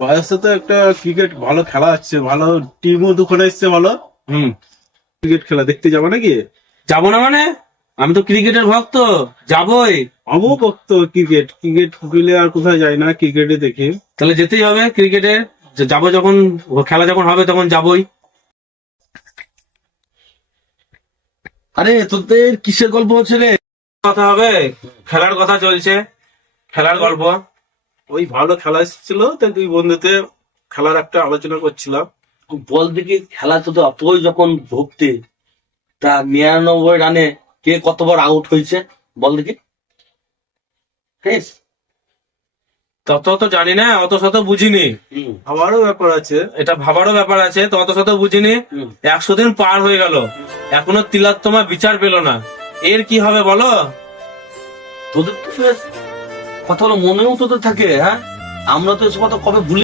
বাজারে তো একটা ক্রিকেট ভালো খেলা হচ্ছে, ভালো টিমও দুখানে এসছে ভালো। হুম। ক্রিকেট খেলা দেখতে যাবো নাকি? যাবো না মানে? আমি তো ক্রিকেটের ভক্ত, যাবোই। আমিও ভক্ত ক্রিকেট, ক্রিকেট গেলে আর কোথায় যায় না, ক্রিকেটে দেখি। তাহলে যেতেই হবে ক্রিকেটে। যাবো যখন, খেলা যখন হবে তখন যাবোই। আরে তোদের কিসের গল্প হচ্ছে রে? কথা হবে, খেলার কথা চলছে, খেলার গল্প। ওই ভালো খেলা এসেছিল, তাই দুই বন্ধুতে খেলার একটা আলোচনা করছিলাম। বল দেখি, খেলা তো তুই যখন ভক্তি, তা 99 রানে কে কতবার আউট হয়েছে বল দেখি। তত তো জানি না, অত শত বুঝিনি। আমারও ব্যাপার আছে। এটা ভাবারও ব্যাপার আছে, তো অত শত বুঝিনি। 100 দিন পার হয়ে গেল, এখনো তিলোত্তমা বিচার পেল না। এর কি হবে বলো? তোদের তো বেশ কথাগুলো মনেও তোদের থাকে, হ্যাঁ? আমরা তো এসব কথা কবে ভুলে